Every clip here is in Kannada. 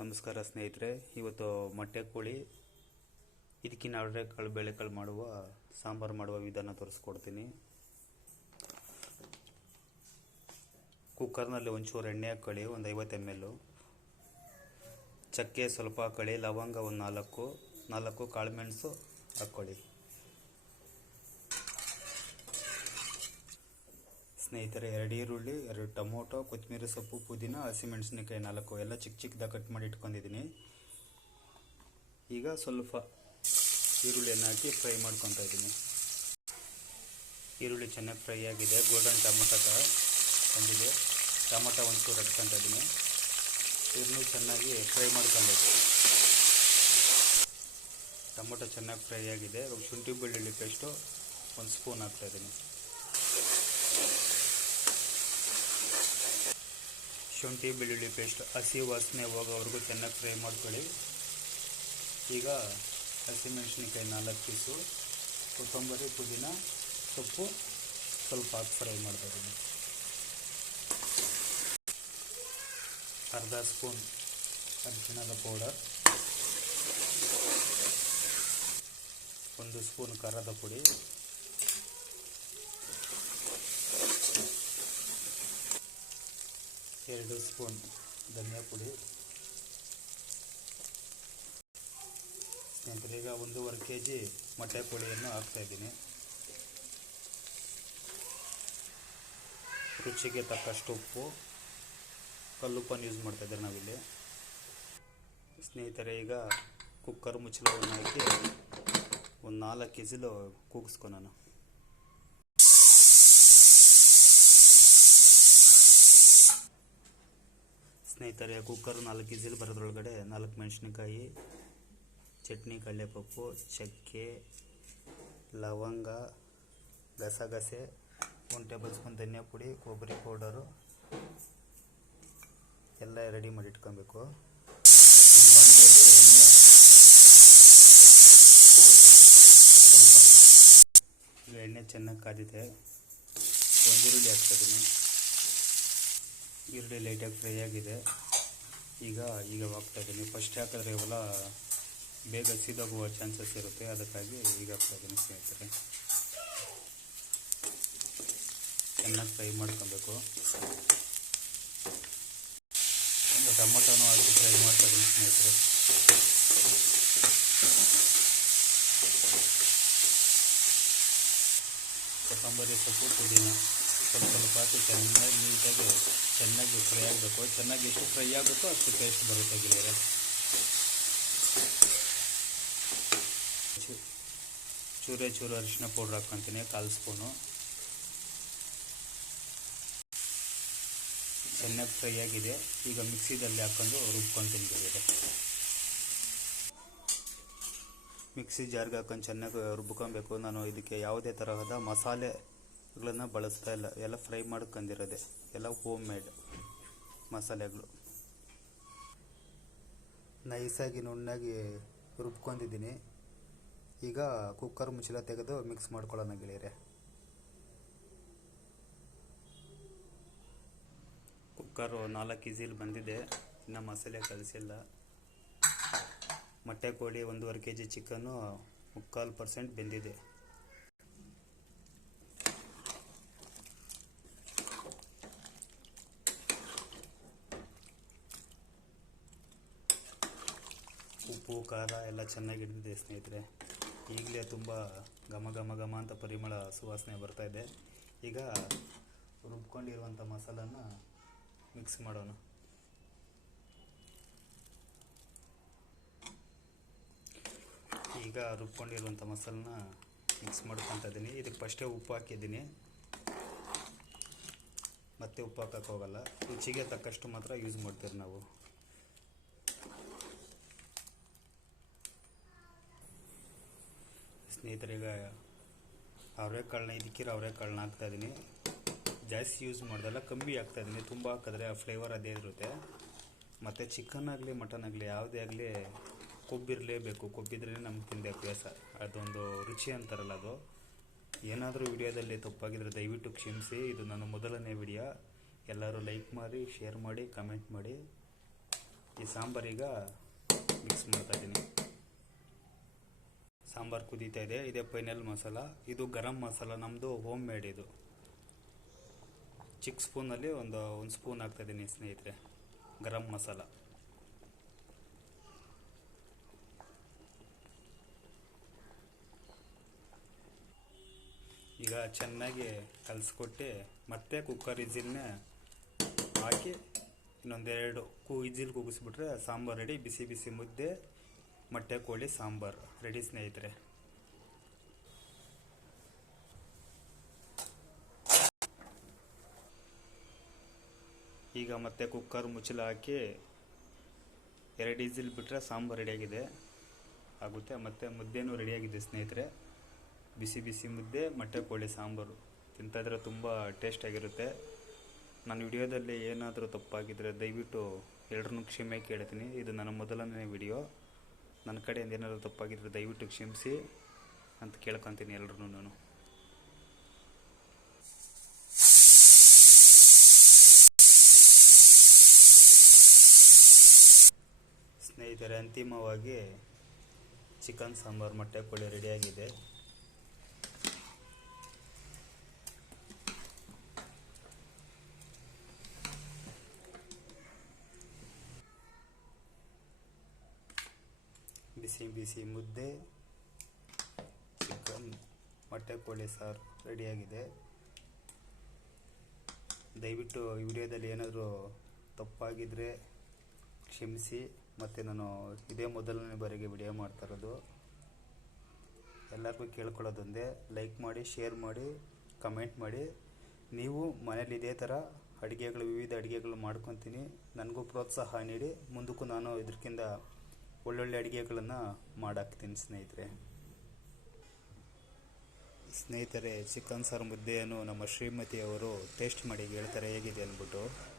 ನಮಸ್ಕಾರ ಸ್ನೇಹಿತರೆ, ಇವತ್ತು ಮೊಟ್ಟೆ ಕೋಳಿ ಇದಕ್ಕಿನ ಅವರೆಕಾಳು ಬೇಳೆಕಾಳು ಮಾಡುವ, ಸಾಂಬಾರು ಮಾಡುವ ವಿಧಾನ ತೋರಿಸ್ಕೊಡ್ತೀನಿ. ಕುಕ್ಕರ್ನಲ್ಲಿ ಒಂಚೂರು ಎಣ್ಣೆ ಹಾಕ್ಕೊಳ್ಳಿ, ಒಂದು ಐವತ್ತು ಎಂ ಎಲ್ಲು ಚಕ್ಕೆ ಸ್ವಲ್ಪ ಹಾಕೊಳ್ಳಿ ಲವಂಗ ಒಂದು ನಾಲ್ಕು ನಾಲ್ಕು ಕಾಳುಮೆಣಸು ಹಾಕ್ಕೊಳ್ಳಿ. ಸ್ನೇಹಿತರೆ, ಎರಡು ಈರುಳ್ಳಿ, ಎರಡು ಟೊಮೊಟೊ, ಕೊತ್ತಂಬರಿ ಸೊಪ್ಪು, ಪುದೀನ, ಹಸಿಮೆಣಸಿನಕಾಯಿ ನಾಲ್ಕು, ಎಲ್ಲ ಚಿಕ್ಕ ಚಿಕ್ಕದಾಗಿ ಕಟ್ ಮಾಡಿ ಇಟ್ಕೊಂಡಿದ್ದೀನಿ. ಈಗ ಸ್ವಲ್ಪ ಈರುಳ್ಳಿಯನ್ನು ಹಾಕಿ ಫ್ರೈ ಮಾಡ್ಕೊತಾ ಇದ್ದೀನಿ. ಈರುಳ್ಳಿ ಚೆನ್ನಾಗಿ ಫ್ರೈ ಆಗಿದೆ. ಗೋಲ್ಡನ್ ಟೊಮೊಟೊ ಬಂದಿದೆ. ಟೊಮೊಟೊ ಒಂಚೂರು ಹಟ್ಕೊತಾ ಇದ್ದೀನಿ. ಇದನ್ನು ಚೆನ್ನಾಗಿ ಫ್ರೈ ಮಾಡ್ಕೊಬೇಕು. ಟೊಮೊಟೊ ಚೆನ್ನಾಗಿ ಫ್ರೈ ಆಗಿದೆ. ಶುಂಠಿ ಬೆಳ್ಳುಳ್ಳಿ ಪೇಸ್ಟು ಒಂದು ಸ್ಪೂನ್ ಹಾಕ್ತಾಯಿದ್ದೀನಿ ಶುಂಠಿ, ಬೆಳ್ಳುಳ್ಳಿ ಪೇಸ್ಟ್ ಹಸಿ ವಾಸನೆ ಹೋಗೋವರೆಗೂ ಚೆನ್ನಾಗಿ ಫ್ರೈ ಮಾಡ್ಕೊಳ್ಳಿ. ಈಗ ಹಸಿಮೆಣಸಿನ್ಕಾಯಿ ನಾಲ್ಕು ಪೀಸು, ಕೊತ್ತಂಬರಿ ಪುದೀನ, ಸೊಪ್ಪು ಸ್ವಲ್ಪ ಹಾಕಿ ಫ್ರೈ ಮಾಡ್ತಾಯಿದ್ದೀನಿ ಅರ್ಧ ಸ್ಪೂನ್ ಅರಿಶಿಣದ ಪೌಡರ್, ಒಂದು ಸ್ಪೂನ್ ಖಾರದ ಪುಡಿ ಎರಡು ಸ್ಪೂನ್ ಧನಿಯಾ ಪುಡಿ. ನಂತರ ಈಗ ಒಂದೂವರೆ ಕೆ ಜಿ ಮೊಟ್ಟೆ ಪುಳಿಯನ್ನು ಹಾಕ್ತಾಯಿದ್ದೀನಿ ರುಚಿಗೆ ತಕ್ಕಷ್ಟು ಉಪ್ಪು. ಕಲ್ಲುಪ್ಪನ್ನು ಯೂಸ್ ಮಾಡ್ತಾಯಿದ್ದಾರೆ ನಾವಿಲ್ಲಿ. ಸ್ನೇಹಿತರೆ, ಈಗ ಕುಕ್ಕರ್ ಮುಚ್ಚಳವನ್ನು ಹಾಕಿ ಒಂದು ನಾಲ್ಕು ಕೆಜಿಲು ಕೂಗಿಸ್ಕೊ ನಾನು. ಸ್ನೇಹಿತರೆ, ಕುಕ್ಕರ್ ನಾಲ್ಕು ಇಸಿಲ್ ಬರೋದ್ರೊಳಗಡೆ ನಾಲ್ಕು ಮೆಣಸಿನಕಾಯಿ, ಚಟ್ನಿ, ಕಡಲೆಪಪ್ಪು, ಚಕ್ಕೆ, ಲವಂಗ, ಗಸಗಸೆ, ಒಂದು ಟೇಬಲ್ ಸ್ಪೂನ್ ಧನಿಯಾ ಪುಡಿ, ಕೊಬ್ಬರಿ ಪೌಡರು. ಎಲ್ಲ ರೆಡಿ ಮಾಡಿ ಇಟ್ಕೊಬೇಕು. ಎಣ್ಣೆ. ಎಣ್ಣೆ ಚೆನ್ನಾಗಿ ಕಾದಿದೆ. ಒಂದು ಈರುಳ್ಳಿ ಹಾಕ್ತಿದ್ದೀನಿ ಈರುಳ್ಳಿ ಲೈಟಾಗಿ ಫ್ರೈ ಆಗಿದೆ. ಈಗ ಈಗ ಹಾಕ್ತಾ ಇದ್ದೀನಿ. ಫಸ್ಟ್ ಹಾಕಿದ್ರೆ ಇವೆಲ್ಲ ಬೇಗ ಸೀದೋಗುವ ಚಾನ್ಸಸ್ ಇರುತ್ತೆ. ಅದಕ್ಕಾಗಿ ಈಗ ಹಾಕ್ತಾ ಇದ್ದೀನಿ ಸ್ನೇಹಿತರೆ. ಚೆನ್ನಾಗಿ ಫ್ರೈ ಮಾಡ್ಕೊಬೇಕು. ಒಂದು ಟೊಮೊಟೊನೂ ಹಾಕಿ ಫ್ರೈ ಮಾಡ್ತಾ ಇದ್ದೀನಿ ಸ್ನೇಹಿತರೆ. ಕೊತ್ತಂಬರಿ ಸೊಪ್ಪು ಪುದೀನ. ಸ್ವಲ್ಪ ಸ್ವಲ್ಪ ಹಾಕಿ ಚೆನ್ನಾಗಿ ನೀಟಾಗಿ ಚೆನ್ನಾಗಿ ಫ್ರೈ ಆಗಬೇಕು. ಚೆನ್ನಾಗಿ ಎಷ್ಟು ಫ್ರೈ ಆಗುತ್ತೋ ಅಷ್ಟು ಟೇಸ್ಟ್ ಬರುತ್ತೆ ಗೆಳೆಯರೆ. ಚೂರೇ ಚೂರು ಅರಿಶಿನ ಪೌಡ್ರ್ ಹಾಕ್ಕೊತೀನಿ, ಕಾಲು ಸ್ಪೂನು. ಚೆನ್ನಾಗಿ ಫ್ರೈ ಆಗಿದೆ. ಈಗ ಮಿಕ್ಸಿದಲ್ಲಿ ಹಾಕ್ಕೊಂಡು ರುಬ್ಕೊತೀನಿ ಗೆಳೆಯರೆ. ಮಿಕ್ಸಿ ಜಾರ್ಗೆ ಹಾಕೊಂಡು ಚೆನ್ನಾಗಿ ರುಬ್ಕೊಬೇಕು. ನಾನು ಇದಕ್ಕೆ ಯಾವುದೇ ತರಹದ ಮಸಾಲೆಗಳನ್ನು ಬಳಸ್ತಾ ಇಲ್ಲ. ಎಲ್ಲ ಫ್ರೈ ಮಾಡ್ಕೊಂಡಿರೋದೆ ಎಲ್ಲ ಹೋಮ್ ಮೇಡ್ ಮಸಾಲೆಗಳು. ನೈಸಾಗಿ ನುಣ್ಣಾಗಿ ರುಬ್ಕೊಂಡಿದ್ದೀನಿ. ಈಗ ಕುಕ್ಕರ್ ಮುಚ್ಚಲ ತೆಗೆದು ಮಿಕ್ಸ್ ಮಾಡ್ಕೊಳ್ಳೋಣ ಗೆಳೆಯರೆ. ಕುಕ್ಕರು ನಾಲ್ಕು ಈಸಿಲಿ ಬಂದಿದೆ. ಇನ್ನು ಮಸಾಲೆ ಕಲಿಸಿಲ್ಲ. ಮೊಟ್ಟೆ ಕೋಳಿ ಒಂದೂವರೆ ಕೆ ಜಿ ಚಿಕನ್ನು ಮುಕ್ಕಾಲು ಪರ್ಸೆಂಟ್ ಬೆಂದಿದೆ. ಉಪ್ಪು ಖಾರ ಎಲ್ಲ ಚೆನ್ನಾಗಿ ಹಿಡಿದಿದೆ ಸ್ನೇಹಿತರೆ. ಈಗಲೇ ತುಂಬ ಘಮ ಘಮ ಘಮ ಅಂತ ಪರಿಮಳ ಸುವಾಸನೆ ಬರ್ತಾ ಇದೆ. ಈಗ ರುಬ್ಕೊಂಡಿರುವಂಥ ಮಸಾಲನ ಮಿಕ್ಸ್ ಮಾಡೋಣ. ಈಗ ರುಬ್ಕೊಂಡಿರುವಂಥ ಮಸಾಲನ್ನ ಮಿಕ್ಸ್ ಮಾಡ್ಕೊತಾ ಇದ್ದೀನಿ. ಇದಕ್ಕೆ ಫಸ್ಟೇ ಉಪ್ಪು ಹಾಕಿದ್ದೀನಿ. ಮತ್ತೆ ಉಪ್ಪು ಹಾಕೋಕ್ಕೋಗಲ್ಲ ರುಚಿಗೆ ತಕ್ಕಷ್ಟು ಮಾತ್ರ ಯೂಸ್ ಮಾಡ್ತೀವಿ ನಾವು. ಸ್ನೇಹಿತರೀಗ ಅವರೆಕಾಳನ್ನ ಇದಕ್ಕಿರೋ ಅವರೆಕಾಳನ್ನ ಹಾಕ್ತಾಯಿದ್ದೀನಿ ಜಾಸ್ತಿ ಯೂಸ್ ಮಾಡ್ದಲ್ಲ, ಕಮ್ಮಿ ಹಾಕ್ತಾಯಿದ್ದೀನಿ ತುಂಬ ಹಾಕಿದ್ರೆ ಆ ಫ್ಲೇವರ್ ಅದೇ ಇರುತ್ತೆ. ಮತ್ತು ಚಿಕನ್ ಆಗಲಿ ಮಟನ್ ಆಗಲಿ, ಯಾವುದೇ ಆಗಲಿ ಕೊಬ್ಬಿರಲೇಬೇಕು. ಕೊಬ್ಬಿದ್ರೇ ನಮ್ಗೆ ತಿಂದೆ ಅಭ್ಯಾಸ. ಅದೊಂದು ರುಚಿ ಅಂತಾರಲ್ಲ ಅದು. ಏನಾದರೂ ವಿಡಿಯೋದಲ್ಲಿ ತಪ್ಪಾಗಿದ್ರೆ ದಯವಿಟ್ಟು ಕ್ಷಮಿಸಿ. ಇದು ನನ್ನ ಮೊದಲನೇ ವಿಡಿಯೋ. ಎಲ್ಲರೂ ಲೈಕ್ ಮಾಡಿ ಶೇರ್ ಮಾಡಿ ಕಮೆಂಟ್ ಮಾಡಿ. ಈ ಸಾಂಬಾರೀಗ ಮಿಕ್ಸ್ ಮಾಡ್ತಾ ಇದ್ದೀನಿ ಸಾಂಬಾರು ಕುದೀತಾ ಇದೆ. ಇದೆ ಪೈನಲ್ ಮಸಾಲ. ಇದು ಗರಂ ಮಸಾಲ. ನಮ್ಮದು ಹೋಮ್ ಮೇಡ್ ಇದು. ಚಿಕ್ಕ ಸ್ಪೂನಲ್ಲಿ ಒಂದು ಒಂದು ಸ್ಪೂನ್ ಹಾಕ್ತಾ ಇದ್ದೀನಿ ಸ್ನೇಹಿತರೆ. ಗರಂ ಮಸಾಲ. ಈಗ ಚೆನ್ನಾಗಿ ಕಲಸ್ಕೊಟ್ಟು ಮತ್ತೆ ಕುಕ್ಕರ್ ಇಜಿಲ್ನೇ ಹಾಕಿ ಇನ್ನೊಂದೆರಡು ಕೂ ಇಜಿಲ್ ಕೂಗಿಸ್ಬಿಟ್ರೆ ಸಾಂಬಾರು ರೆಡಿ ಬಿಸಿ ಬಿಸಿ ಮುದ್ದೆ. ಮೊಟ್ಟೆ, ಕೋಳಿ, ಸಾಂಬಾರು ರೆಡಿ ಸ್ನೇಹಿತರೆ. ಈಗ ಮತ್ತೆ ಕುಕ್ಕರ್ ಮುಚ್ಚಲ ಹಾಕಿ ಎರಡು ಈಸಿಲ್ ಬಿಟ್ಟರೆ ಸಾಂಬಾರು ರೆಡಿಯಾಗಿದೆ ಆಗುತ್ತೆ. ಮತ್ತು ಮುದ್ದೆನೂ ರೆಡಿಯಾಗಿದೆ ಸ್ನೇಹಿತರೆ. ಬಿಸಿ ಬಿಸಿ ಮುದ್ದೆ, ಮೊಟ್ಟೆ, ಕೋಳಿ, ಸಾಂಬಾರು. ತಿಂತಾಯಿದ್ರೆ ತುಂಬ ಟೇಸ್ಟಾಗಿರುತ್ತೆ ನನ್ನ ವಿಡಿಯೋದಲ್ಲಿ ಏನಾದರೂ ತಪ್ಪಾಗಿದ್ದರೆ ದಯವಿಟ್ಟು ಎಲ್ಲರನ್ನೂ ಕ್ಷಮೆ ಕೇಳ್ತೀನಿ. ಇದು ನನ್ನ ಮೊದಲನೇ ವಿಡಿಯೋ ನನ್ನ ಕಡೆಯಿಂದ ಏನಾದರೂ ತಪ್ಪಾಗಿದ್ದರೆ ದಯವಿಟ್ಟು ಕ್ಷಮಿಸಿ ಅಂತ ಕೇಳ್ಕೊತೀನಿ ಎಲ್ಲರೂ ನಾನು. ಸ್ನೇಹಿತರೆ, ಅಂತಿಮವಾಗಿ ಚಿಕನ್ ಸಾಂಬಾರು ಮೊಟ್ಟೆ ಕೋಳಿ ರೆಡಿಯಾಗಿದೆ. ಬಿಸಿ ಬಿಸಿ ಮುದ್ದೆ ಚಿಕನ್ ಮೊಟ್ಟೆ ಕೋಳಿ ಸಾರು ರೆಡಿಯಾಗಿದೆ. ದಯವಿಟ್ಟು ಈ ವಿಡಿಯೋದಲ್ಲಿ ಏನಾದರೂ ತಪ್ಪಾಗಿದ್ದರೆ ಕ್ಷಮಿಸಿ. ಮತ್ತು ನಾನು ಇದೇ ಮೊದಲನೇ ಬಾರಿಗೆ ವಿಡಿಯೋ ಮಾಡ್ತಾ ಇರೋದು. ಎಲ್ಲರಿಗೂ ಕೇಳ್ಕೊಳ್ಳೋದೊಂದೇ. ಲೈಕ್ ಮಾಡಿ, ಶೇರ್ ಮಾಡಿ, ಕಮೆಂಟ್ ಮಾಡಿ. ನೀವು ಮನೇಲಿ ಇದೇ ಥರ ಅಡುಗೆಗಳು, ವಿವಿಧ ಅಡುಗೆಗಳು ಮಾಡ್ಕೊತೀನಿ. ನನಗೂ ಪ್ರೋತ್ಸಾಹ ನೀಡಿ. ಮುಂದಕ್ಕೂ ನಾನು ಇದಕ್ಕಿಂತ ಒಳ್ಳೊಳ್ಳೆ ಅಡುಗೆಗಳನ್ನು ಮಾಡಾಕ್ತೀನಿ ಸ್ನೇಹಿತರೆ. ಸ್ನೇಹಿತರೆ, ಚಿಕನ್ ಸಾರು ಮುದ್ದೆಯನ್ನು ನಮ್ಮ ಶ್ರೀಮತಿಯವರು ಟೇಸ್ಟ್ ಮಾಡಿ ಹೇಳ್ತಾರೆ, ಹೇಗಿದೆ ಅಂದ್ಬಿಟ್ಟು.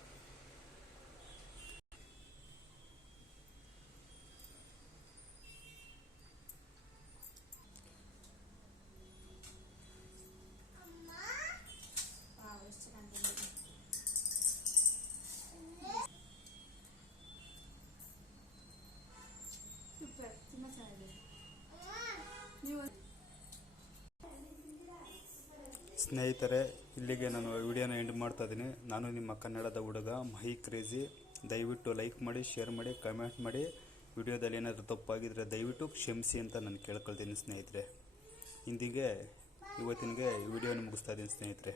ಸ್ನೇಹಿತರೆ, ಇಲ್ಲಿಗೆ ನಾನು ವಿಡಿಯೋನ ಎಂಡ್ ಮಾಡ್ತಾ ಇದ್ದೀನಿ. ನಾನು ನಿಮ್ಮ ಕನ್ನಡದ ಹುಡುಗ ಮಹಿ ಕ್ರೇಜಿ. ದಯವಿಟ್ಟು ಲೈಕ್ ಮಾಡಿ, ಶೇರ್ ಮಾಡಿ, ಕಮೆಂಟ್ ಮಾಡಿ. ವಿಡಿಯೋದಲ್ಲಿ ಏನಾದರೂ ತಪ್ಪಾಗಿದ್ದರೆ ದಯವಿಟ್ಟು ಕ್ಷಮಿಸಿ ಅಂತ ನಾನು ಕೇಳ್ಕೊಳ್ತೀನಿ ಸ್ನೇಹಿತರೆ. ಇಂದಿಗೆ, ಇವತ್ತಿನಗೆ ವಿಡಿಯೋನ ಮುಗಿಸ್ತಾ ಇದ್ದೀನಿ ಸ್ನೇಹಿತರೆ.